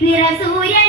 നിറസൂര്യൻ